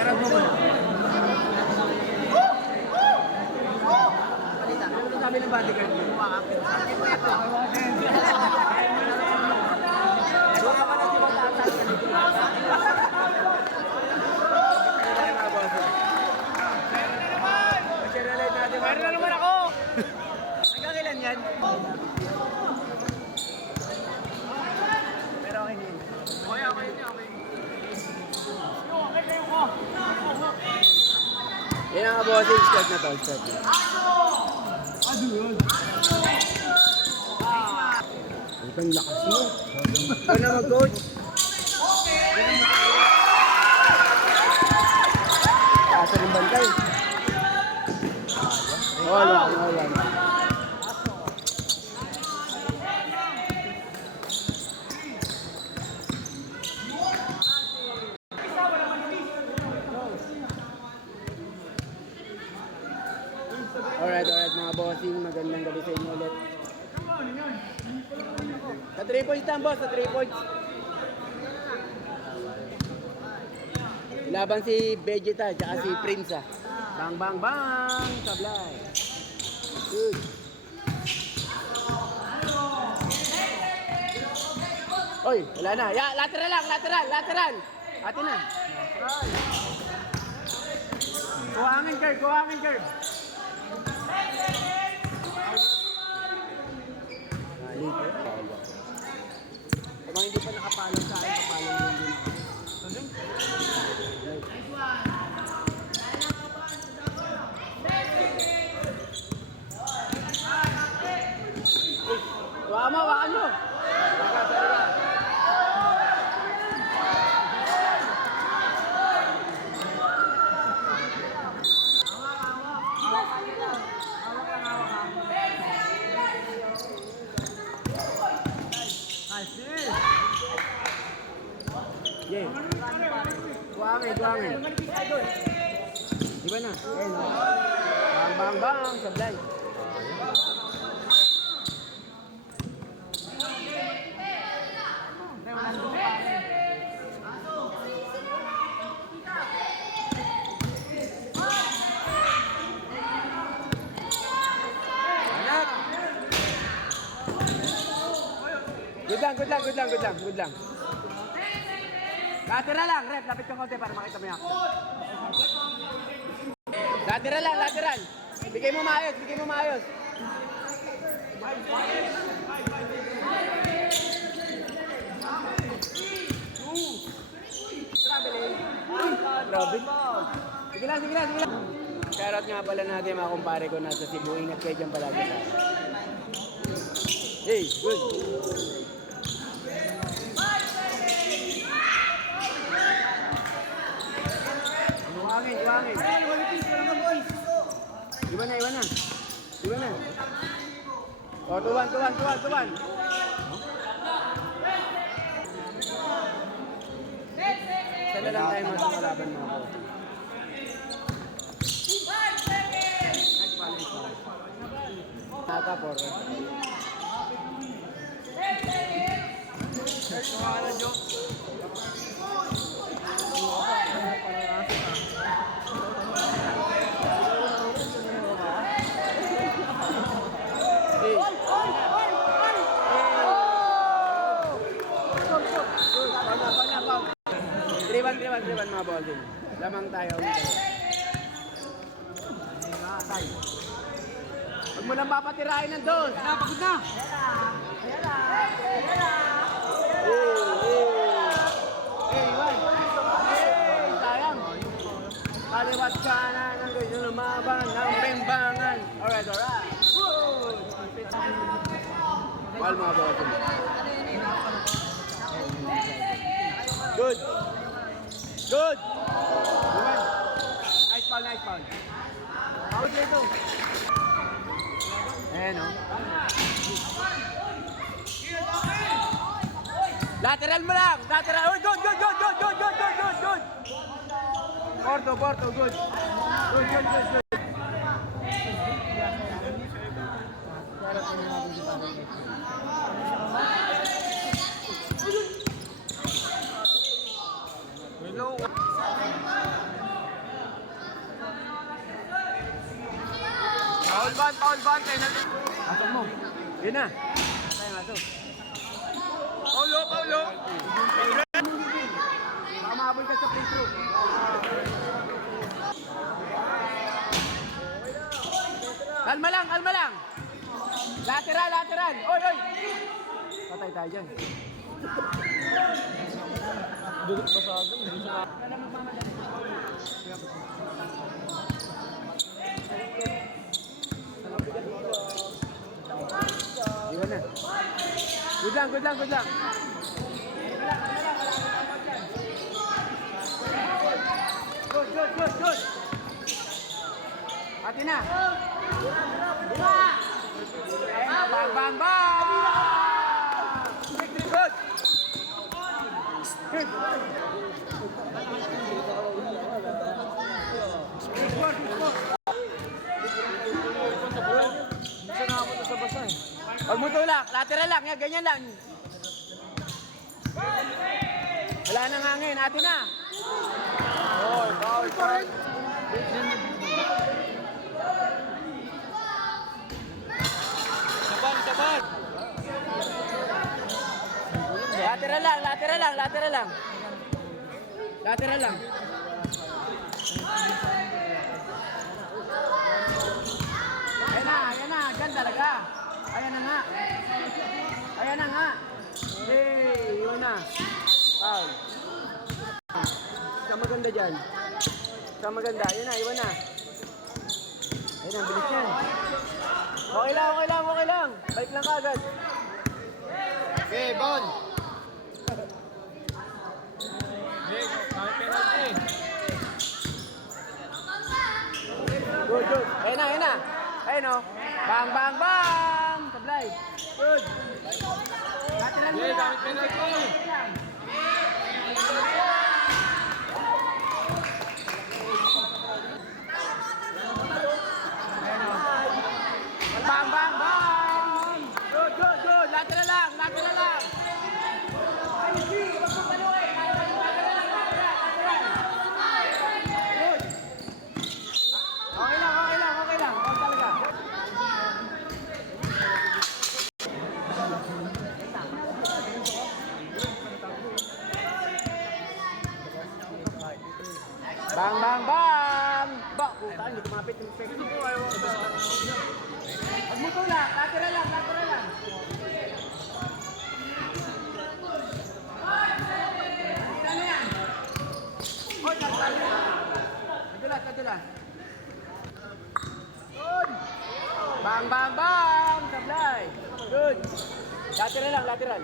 Meron mo muna. Ano sabi ng bodyguard mo? Bakit mo ito? Baka pa na si Matatas. Meron na naman ako! Hanggang ilan yan? Pero okay na yun. Okay niya, okay. Yan ang bossing start na to. Start na. Ang lakas mo. Ikaw na mag-coach. Asa rin bantay. Wala. Alright mga bossing, magandang gabi sa inyo ulit. Sa 3 points lang boss, sa 3 points. Laban si Vegeta at si Prince ah. Bang! Sablay. Good. Oy, wala na. Ya, lateral. Atin na. Kuhangin curve. Kung hindi pa nakapalo sa akin, kapalo mo din ako. Wakan mo! Yeah. Kuhangin. Diba na? Ayun o. Bang! Sablay. Good lang. Lateral lang, rep. Lapit ka konti para makita mo yung action. Lateral. Bigay mo maayos. Grabe. Sige lang. Shoutout nga pala natin mga kumpare ko nasa Cebu. Ingat kayo dyan palagi sa akin. Hey, good. Kuhangin. Iwan na. O, tuwan. Sana lang tayo magkakalaban mo ako. Nata, porre. Triban mga bossing. Lamang tayo. Huwag mo nang papatirahin ng dos. Pagod na. Iwan. Sayang. Kaliwat ka na ng gusto lumaban ng bimbangan. Alright. Wal mga bossing. Good. Nice foul. Out dito. Ayan o. Lateral mo lang. Lateral. Good. Porto. Good. Hello. Foul ban, penalty. Pasok mo. Yun na. Tayo nga to. Paulo, Paulo. Baka mahabol ka sa free throw. Kalma lang, kalma lang. Lateral, lateral. Oy, oy. Patay tayo dyan. Duduk ba sa akin? Iwan na. Good lang, good lang, good lang. Good, good, good, good. Hati na. Bang, bang, bang. Good. Good. Minsan nakapunta sa basa eh. Huwag mo tulak, lateral lang, yan, ganyan lang. Wala nang hangin, atin na. Foul, foul, foul. Saban, saban. Lateral lang, lateral lang, lateral lang. Lateral lang. Ayan na, dyan talaga. Ayan na nga. Ayan na nga. Hey, yun na. Foul. Sa maganda dyan. Sa maganda, yun na, iwan na. Ayun na, bilis yan. Okay lang, okay lang, okay lang. Balik lang kagad. Okay, Bon. Okay, kahit penalty. Good, good. Ayun na, ayun na. Ayun o. Bang, bang, bang! Sablay. Good. Lateral Okay, muna. kahit penalty. Bang, bang, bang! Good, good, good. Lateral lang, lateral lang. Good. Okay lang, okay lang, okay lang. Huwag talaga. Bang, bang, bang! Ba, puta, hindi kumapit yung pek. Huwag mo tulak, lateral lang, lateral lang. Ano yan? Hoy, lateral yan. Kadulas, kadulas. Good. Bang, bang, bang! Sablay. Good. Lateral lang, lateral.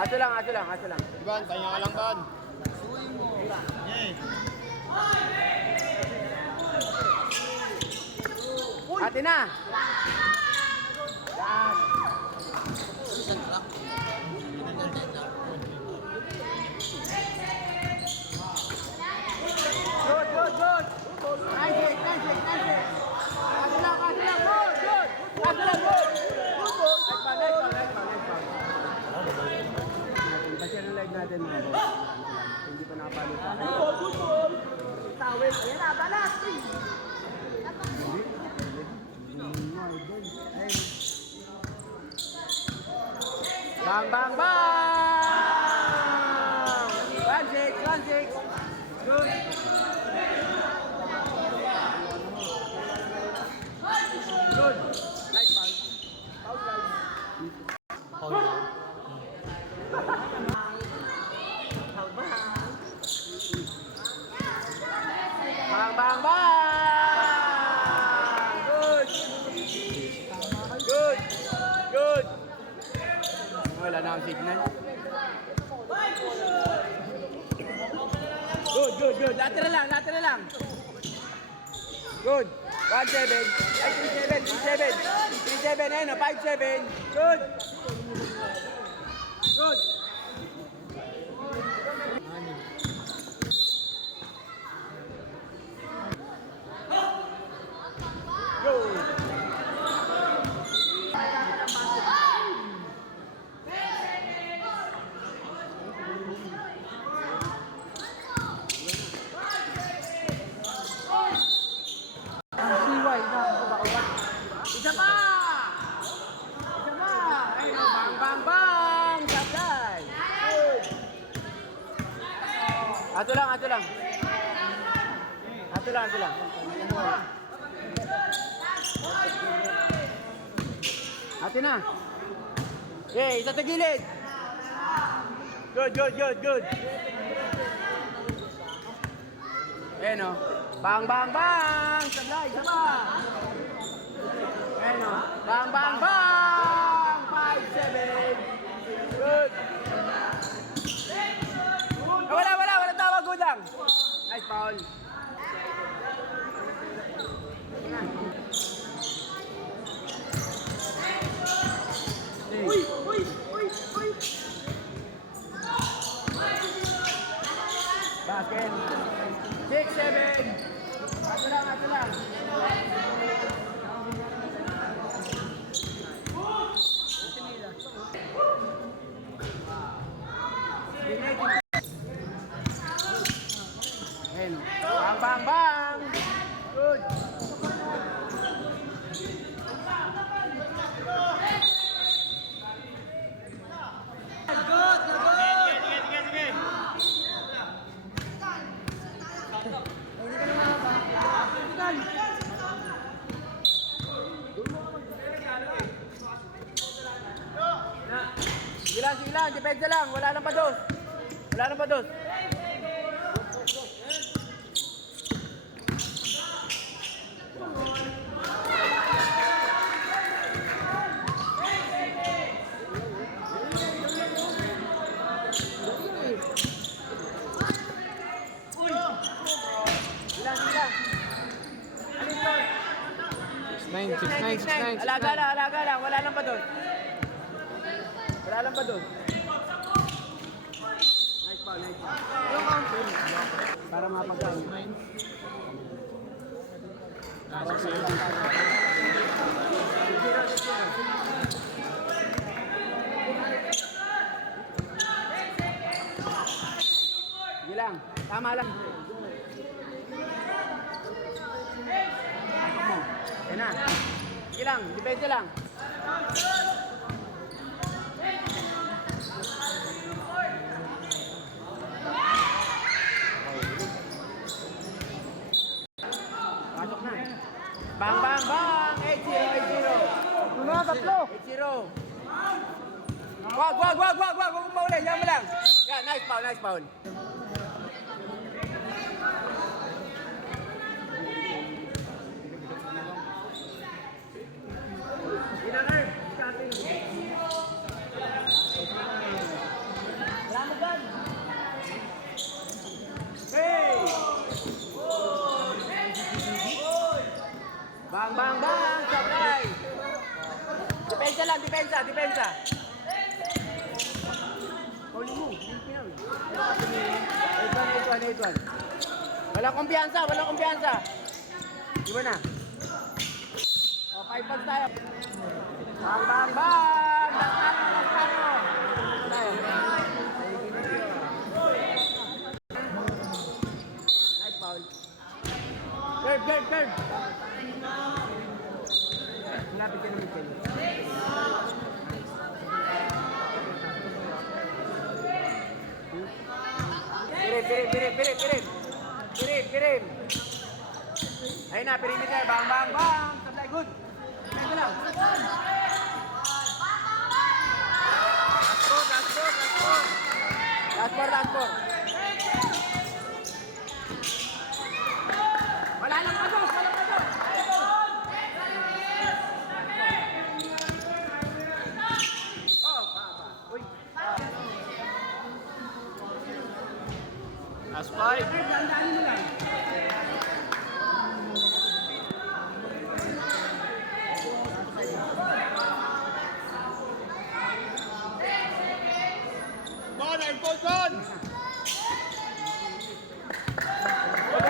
Aso lang, aso lang, aso lang. Ban, pahinga ka lang, Ban. Ate na. Yan. Good, good, good. Nice it, nice it, nice it. Kaso lang, good, good. Kaso lang, good. Good, good. Next one, next one, next one, next one. Kasi ang live natin mga boss. Hindi pa nakapalo sa akin. Good, good, good. Tawid, ayan na, balas. Bang, bang, bang! 1-6, 1-6. Good. Good. Nice ball. Foul line. Bang, bang, bang! Good. Good. Good. Wala na ang signal. Good, good, good. Lateral lang, lateral lang. Good. 1-7. Ay, 3-7, 3-7. 3-7, ayun o, 5-7. Good. Good. Go. CY na, baka Ato lang, ato lang. Ato lang, ato lang. Ato na. Okay, isa sa gilid. Good, good, good, good. Ayan o. Bang, bang, bang! Sablay, saba! Ayan o. Bang, bang, bang! 5-7. Good. Wala tawag, Gudang. Nice foul. Basket. 6-7. Ato lang, ato lang. Ayan. Bang, bang, bang! Good. Sige. Sige lang, depensa lang. Wala nang pados. Wala nang pados. Sige lang. Alin doon? 6-9. Alaga lang. Wala nang pados. Wala lang pados. Nice foul. Para mapagkaan. Sige lang. Tama lang. Pasok mo. Yan na. Sige lang. Depensa lang. Pasok na. Bang, bang, bang! 8-0. Mga tatlo. 8-0. Wag. Huwag mo pauli. Yan mo lang. Yan, nice foul. Hey! Bang, bang, bang! Sablay! Depensa lang, depensa. Pauli mo. 8-1. Walang kumpiyansa. Di ba na? O, 5 points tayo. Bang, bang, bang! Lastano. Tayo. Nice foul. Curve. Lapit ka naman kayo. Pirim. Ayun na, perimeter. Bang, bang, bang. Sablay, good. Ito lang. Last four. Wala nang pasos. Oh, pa. Uy. Last 5. Dandaan mo lang. Airport!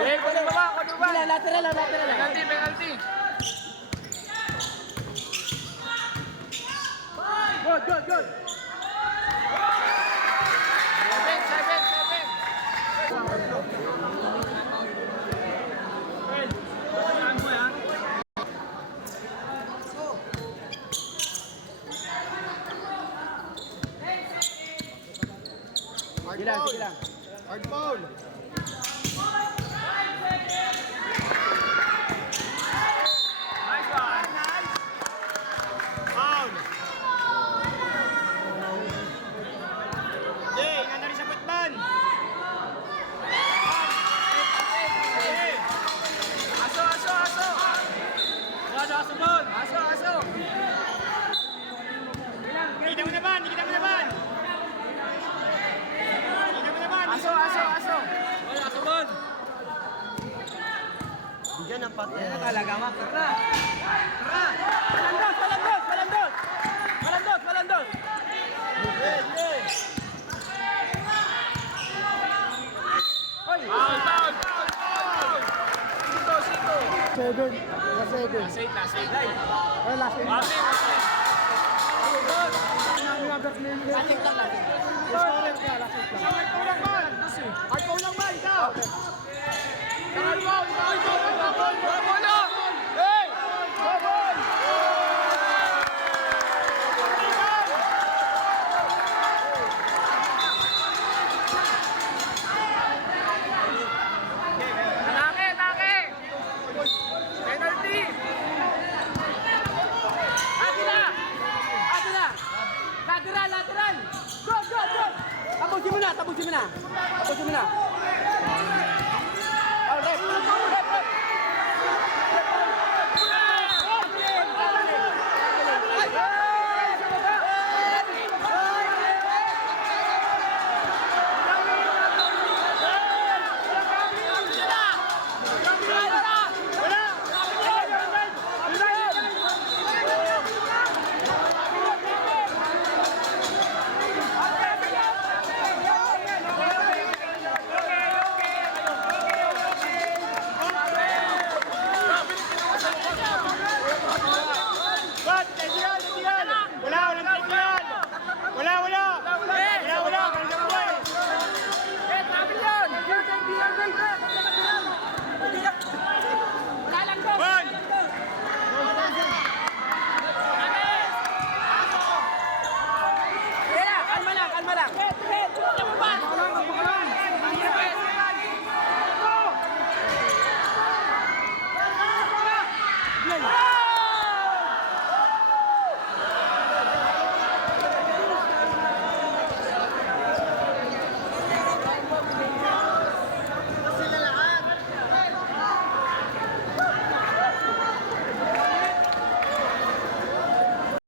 Kunin baba. Lateral lang. Penalty! Good. 7. Sige lang. Hard foul! ng pater. Talaga, Max. Tara! Tara! Malandos! Malandos! Malandos! Malandos! Malandos! Hoy! Foul, foul, foul, foul! Sito, sito. 7. Last 7. Last eight, last eight. Ay, last 8. Mami, mami. Ay, kulang ba? Ay, kulang ba? Ikaw. Ay, foul, foul, foul, foul, foul, bola! Hey! Foul! Atake, atake! Penalty! Atira! Atira! Lateral! Lateral! Go! Go! Go! Tapusin mo na! Tapusin mo na! Tapusin mo na!